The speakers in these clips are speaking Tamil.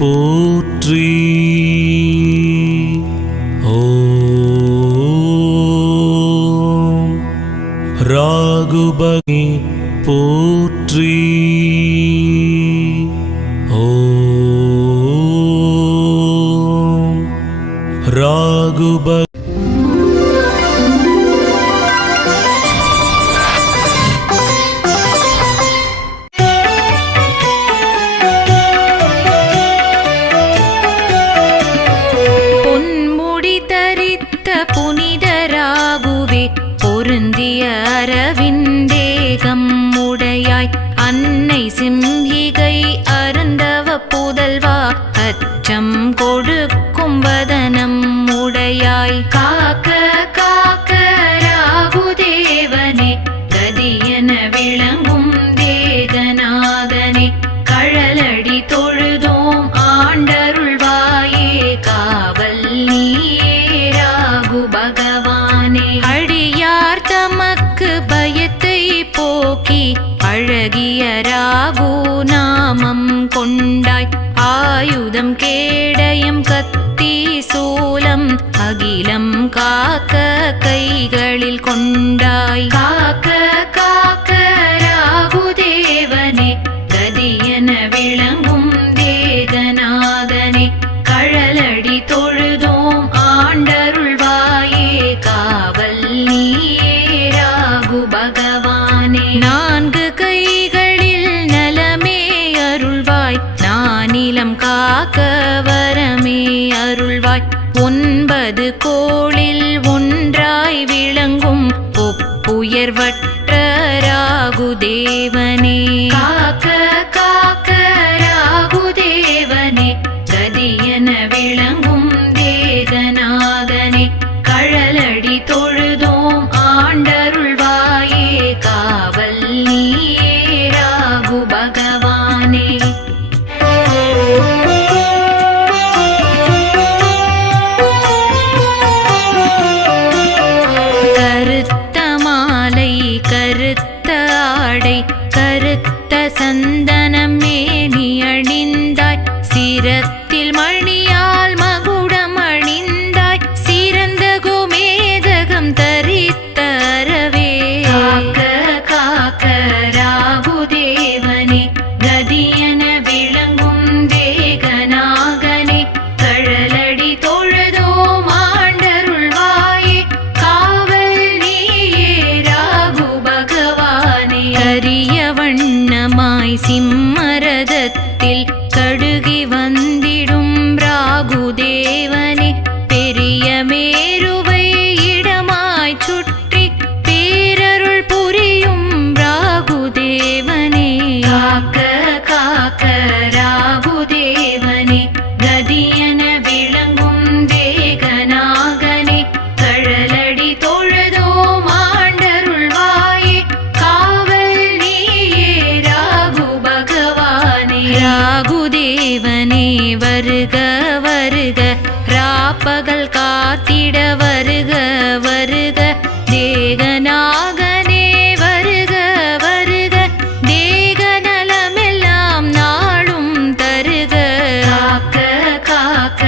போற்றி. ஓம் ராகுபதி போற்றி. ஓம் ராகுபதி புனிதராகுவே பொருந்திய அரவிந்தேகம் உடையாய் அன்னை சிம்ஹிகை அருந்தவ புதல்வா அச்சம் கொடுக்கும் வதனம் உடையாய் காக்க காக்க ராகுதேவனே கதியென விளங்கும் தேகநாதனே கழலடி தொழுதோம் ஆண்டருள்வாயே காவல் நீயே பகவானே. அடியார் தமக்கு பயத்தை போக்கி அழகிய ராகு நாமம் கொண்டாய் ஆயுதம் கேடயம் கத்தி சூலம் அகிலம் காக்க கைகளில் கொண்டாய் காக்க காக்க ராகுதேவனே கதியென விளங்கும் தேகநாதனே கழலடி தொழுதோம் ஆண்டருள்வாயே காவல் நீயே ராகு பகவானே. நான்கு கைகளில் நலமே அருள்வாய் நானிலம் காக்க வரமே அருள்வாய் 9 கோளில் ஒன்றாய் விளங்கும் ஒப்புயர்வற்ற ராகுதேவனே காக்க காக்க ராகுதேவனே கதியென விளங்கும் தேகநாதனே கழலடி தொழுதோம் ஆண்டருள்வாயே காவல் நீயே ராகு பகவானே. கருத்த மாலை கருத்த ஆடை கருத்த சந்தனம் மேனி அணிந்தாய் சிரத்தில் மணியால் மகுடம் அணிந்தாய் சிறந்த கோமேதகம் தரித்த அரவே காக்க காக்க ராகுதேவனே கதியென விளங்கும் தேகநாகனே கழலடி தொழுதோம் ஆண்டருள்வாயே காவல் நீயே ராகு பகவானே. கரிய வண்ணமாய் சிம்மரதத்தில் கடுகி வந்திடும் ராகுதேவனே பெரிய மேருவை இடமாய் சுற்றி பேரருள் புரியும் ராகுதேவனே காக்க காக்க ராகுதேவனே கதியென விளங்கும் தேகநாகனே கழலடி தொழுதோம் ஆண்டருள்வாயே காவல் நீயே ராகு பகவானே. ராகுதேவனே வருக வருக ராப்பகல் காத்திட வருக வருக தேகநாகனே வருக வருக தேக நலமெல்லாம் நாளும் தருக காக்க காக்க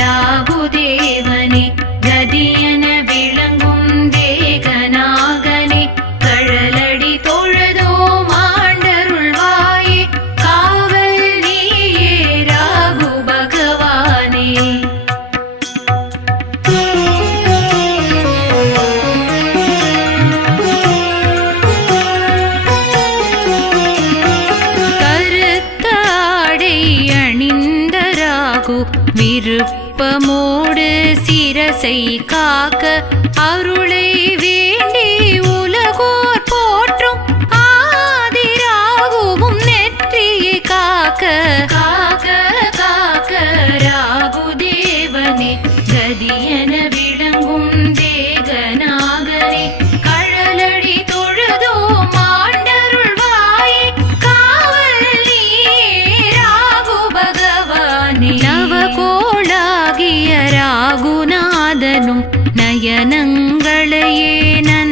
ராகுதேவனே கதியென விளங்கும் தேகநாகனே கழலடி தொழுதோம் ஆண்டருள்வாயே காவல் நீயே ராகு பகவானே. கருத்த ஆடை அணிந்த ராகு விருப்பமோடு சிரசை காக்க அருளை வேண்டி உலகோர் போற்றும் ஆதிராகுவும் நெற்றியை காக்க காக்க காக்க ராகுதேவனே கதியென விளங்கும் தேகநாகனே கழலடி தொழுதோம் ஆண்டருள்வாயே காவல் நீயே ராகு பகவானே. நவகோளாகிய ராகுநாதனும் நயனங்களையே நன்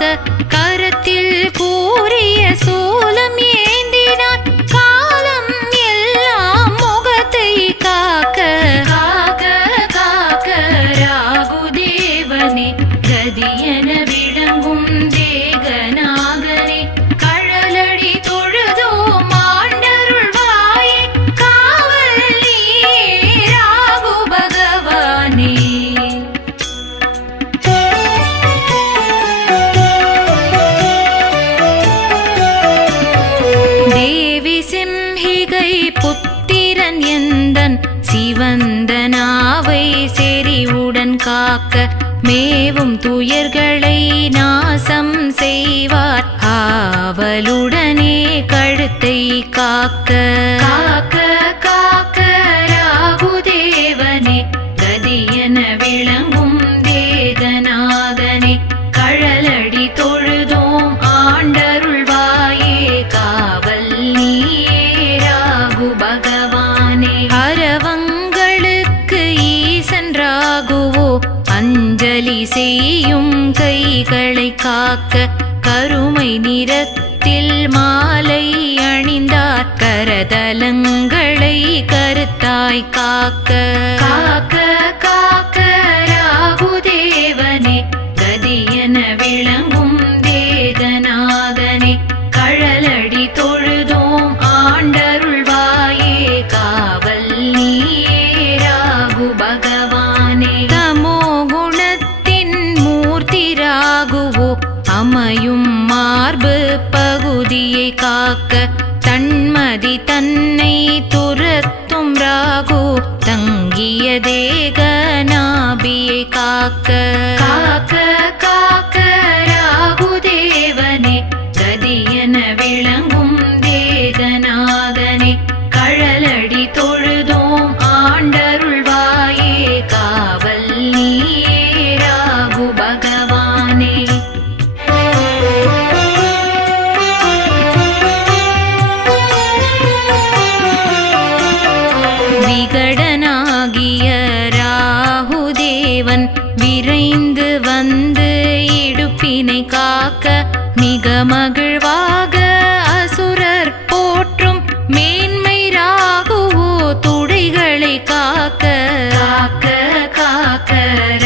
காக்க கரத்தில் கூறிய சூலம் ஏந்தினார் காலம் எல்லாம் முகத்தை காக்க காக்க காக்க ராகுதேவனே கதியென விளங்கும் தேகநாதனே கழலடி தொழுதோம் ஆண்டருள்வாயே காவல் நீயே ராகு பகவானே. தேவி சிம்ஹிகை புத்திரன் எந்தன் சிவந்தனாவை செறிவுடன் காக்க மேவும் துயர்களை நாசம் செய்வார் ஆவலுடனே கழுத்தை காக்க காக்க காக்க ராகுதேவனே கதியென விளங்கும் தேகநாதனே கழலடி தொழுதோம் ஆண்டருள்வாயே காவல் நீயே ராகு பகவானே. அரவங்களுக்கு ஈசன் ராகுவோ அஞ்சலி செய்யும் கைகளை காக்க கருமை நிறத்தில் மாலை அணிந்தார் கரதலங்களை கருத்தாய் காக்க காக்க காக்க ராகுதேவனே கதியென விளங்கும் தேகநாதனே கழலடி தொழுதோம் ஆண்டருள்வாயே காவல் நீயே ராகு பகவானே. தமோ குணத்தின் மூர்த்தி ராகுவோ அமையும் மார்பு பகுதியை காக்க தன்மதி தன்னை துரத்தும் ராகு தங்கிய தேகநாபியை காக்க காக்க காக்க ராகுதேவனே கதியென விளங்கும் தேகநாதனே கழலடி தொழுதோம் ஆண்டருள்வாயே காவல் நீயே ராகு பகவானே. விகடனாகிய ராகுதேவன் விரைந்து வந்து இடுப்பினை காக்க மிக மகிழ்வாக அசுரர் போற்றும் மேன்மை ராகுவோ துடைகளை காக்க காக்க காக்க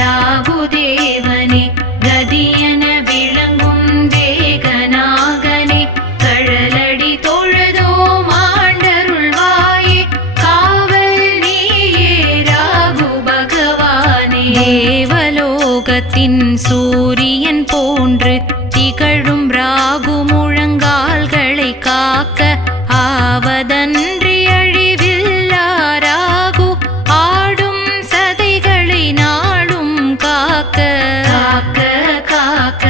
ராகுதேவனே கதியென விளங்கும் தேகநாதனே கழலடி தொழுதோம் ஆண்டருள்வாயே காவல் நீயே ராகு பகவானே. தேவலோகத்தின் சூரியன் போன்று திகழும் ராகு முழங்கால்களை காக்க ஆவதன்றி அழிவில்லா ராகு ஆடும் சதைகளை நாளும் காக்க காக்க காக்க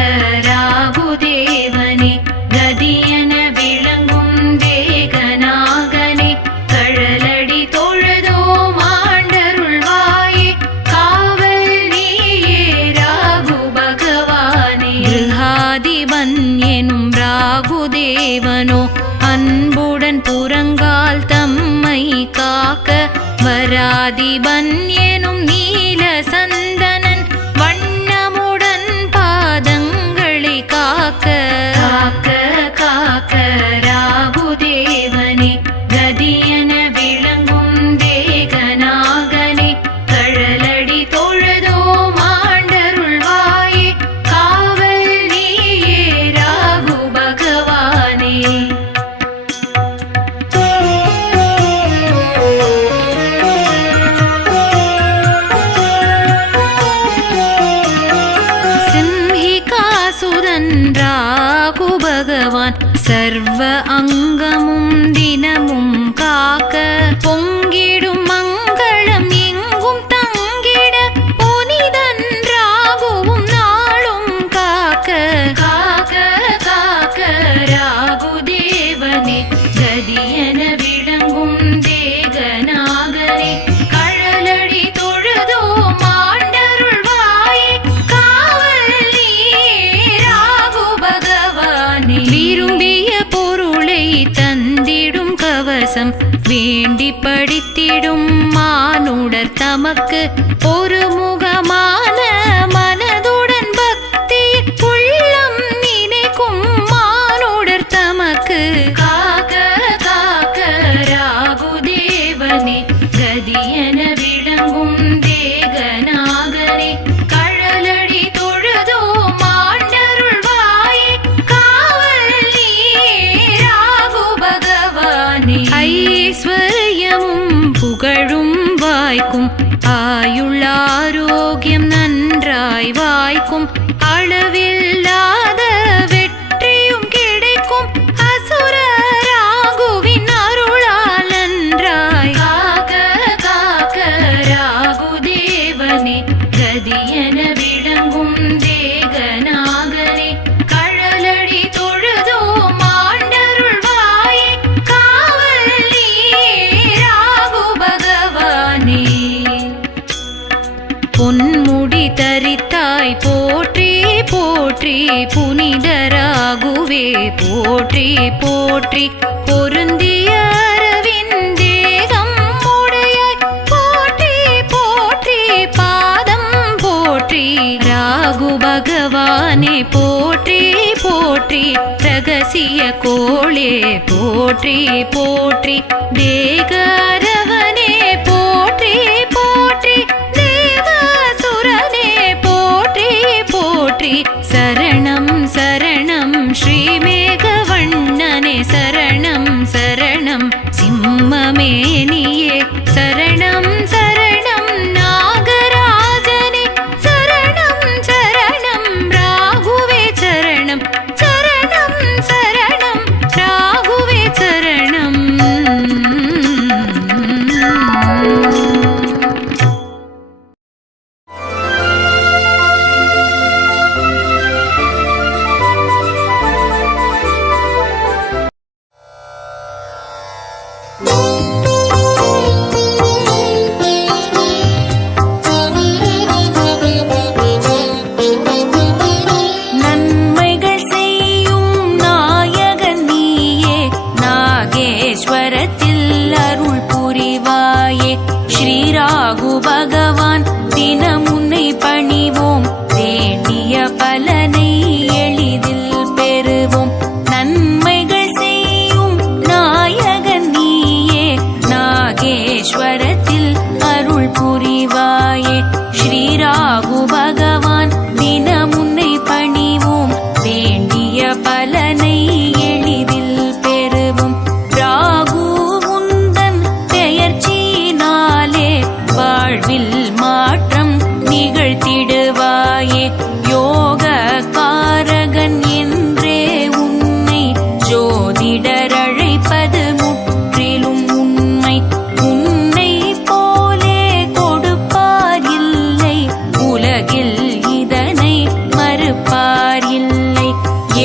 ராகுதேவனே கதியென விளங்கும் தேகநாதனே கழலடி தொழுதோம் ஆண்டருள்வாயே காவல் நீயே ராகு பகவானே. கிருஹாதிபன் எனும் ராகுதேவனோ அன்புடன் புறங்கால் தம்மை காக்க வராதிபன் எனும் நீல சந்தனன் வண்ணமுடன் பாதங்களை காக்க காக்க காக்க ராகுதேவனே கதியென விளங்கும் தேகநாதனே கழலடி தொழுதோம் ஆண்டருள்வாயே காவல் நீயே ராகு பகவானே. சிம்ஹிகாசுரன் ராகு பகவான் சர்வ அங்கமும் தினமும் காக்க பொங்கிடும் மங்களம் எங்கும் தங்கிட புனிதன் ராகுவும் நாளும் காக்க காக்க காக்க ராகுதேவனே கதியென விளங்கும் தேகநாதனே கழலடி தொழுதோம் ஆண்டருள்வாயே காவல் நீயே ராகு பகவானே. விரும்பிய பொருளை தந்திடும் கவசம் வேண்டி படித்திடும் மானுடர் தமக்கு ஒரு முகமான மனதுடன் பக்தி உள்ளம் காக்க காக்க ராகுதேவனே கதியென விளங்கும் தேகநாகனே கழலடி தொழுதோ மாண்டருள்வாயே காவல் நீ ராகு பகவானே ஐஸ்வர்யமும் புகழும் வாய்க்கும் ஆயுள் ஆரோக்கியம் நன்றாய் வாய்க்கும் அளவில்லாத வெற்றியும் கிடைக்கும் அசுர ராகுவின் அருளால் நன்றாய் காக்க காக்க ராகுதேவனே கதியென விளங்கும் தேகநாகனே கழலடி தொழுதோ மாண்டருள்வாயே காவல் நீ ராகு பகவானே பொன்முடி தரித்தாய் போற்றி போற்றி புனிதராகுவே போற்றி போற்றி பொருந்திய அரவிந்தேகம் உடையாய் போற்றி போற்றி பாதம் போற்றி ராகு பகவானே போற்றி போற்றி ரகசிய கோளே போற்றி போற்றி தேகரவனே போற்றி போற்றி தேவசுரனே போற்றி போற்றி சரணம் சரணம் ஸ்ரீமேகவண்ணனே சரணம் சரணம் சிம்மமேனியே சரணம் சரணம் நாகராஜனே சரணம் சரணம் ராகுவே சரணம் சரணம் சரணம் ராகுவே சரணம் நன்மைகள் செய்யும் நாயகன் நீயே நாகேஸ்வரத்தில் அருள் புரிவாயே ஸ்ரீராகு பகவான் தினம் உன்னை பணிவோம் வேண்டிய பலனை எளிதில் பெறுவோம் நன்மைகள் செய்யும் நாயகன் நீயே நாகேஸ்வரத்தில் அருள் புரிவாயே ஸ்ரீராகு பகவான் தினம் உன்னை பணிவோம் வேண்டிய பலனை எளிதில் பெறுவோம் ராகு உந்தன் பெயர்ச்சியினாலே வாழ்வில் மாற்றம் நிகழ்த்திடுவாயே யோக காரகன் என்றே உன்னை ஜோதிடர் அழைப்பது முற்றிலும் உண்மை உன்னை போலே கொடுப்பார் இல்லை உலகில் இதனை மறுப்பார் இல்லை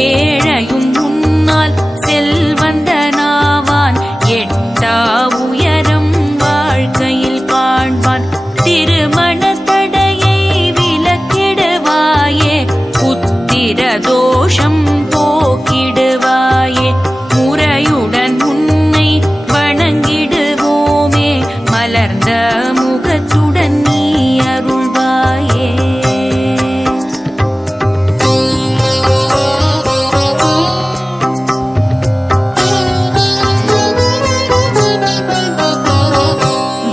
ஏழையும் உன்னால் செல்வந்தனாவான் எட்டா உயரம் வாழ்க்கையில் காண்பான் திருமண தடையை விலக்கிடுவாயே புத்திர தோஷம் போக்கிடுவாயே முறையுடன் உன்னை வணங்கிடுவோமே மலர்ந்த முகத்துடன் நீ அருள்வாயே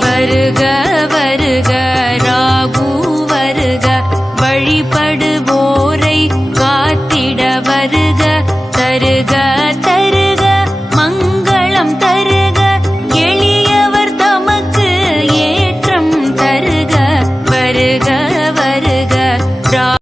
வருக வருக